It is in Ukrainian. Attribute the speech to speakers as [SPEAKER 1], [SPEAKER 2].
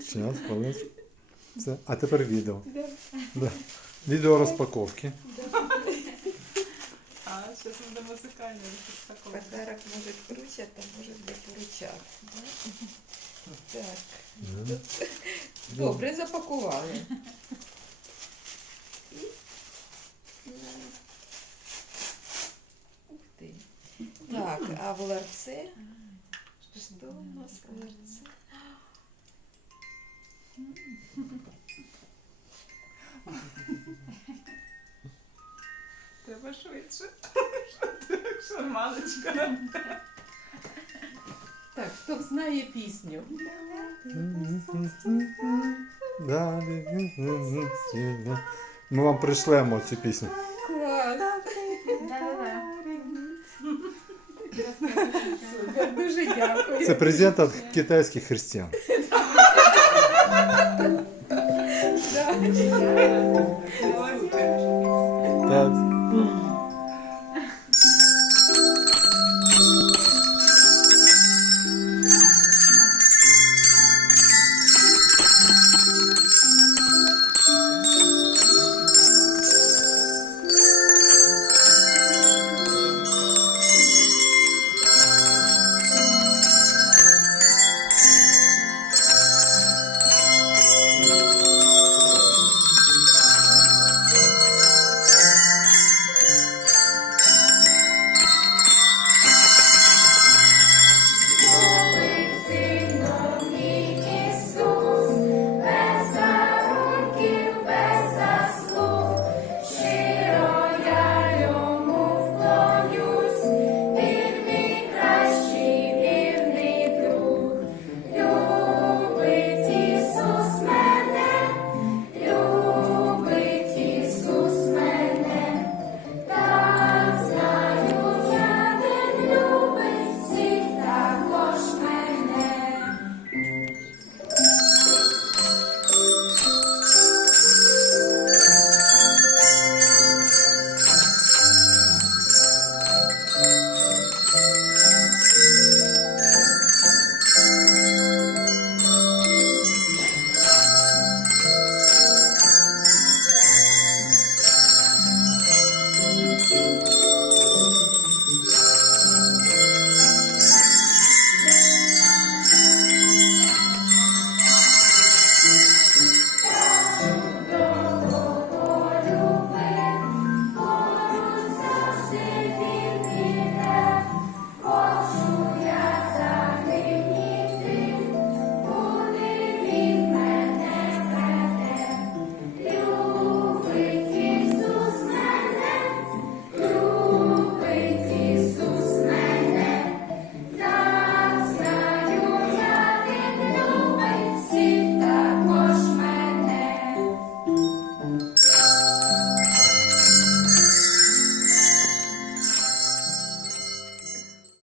[SPEAKER 1] Зараз, хвилиночку. Все. А тепер відео.
[SPEAKER 2] Да.
[SPEAKER 1] Да. Відео розпаковки.
[SPEAKER 3] А, сейчас надо музыкальную распаковку.
[SPEAKER 2] Подарок может вручать, а может быть вручат. Да? Так. Тут Добре запакували. Ух ти. Так, а в ларце? Что у нас в ларце?
[SPEAKER 3] Треба швидше. Шарманочка.
[SPEAKER 2] Так, хто знає пісню?
[SPEAKER 1] Ми вам пришлемо цю пісню.
[SPEAKER 2] Клас! Дуже дякую.
[SPEAKER 1] Це презент від китайських християн. Так.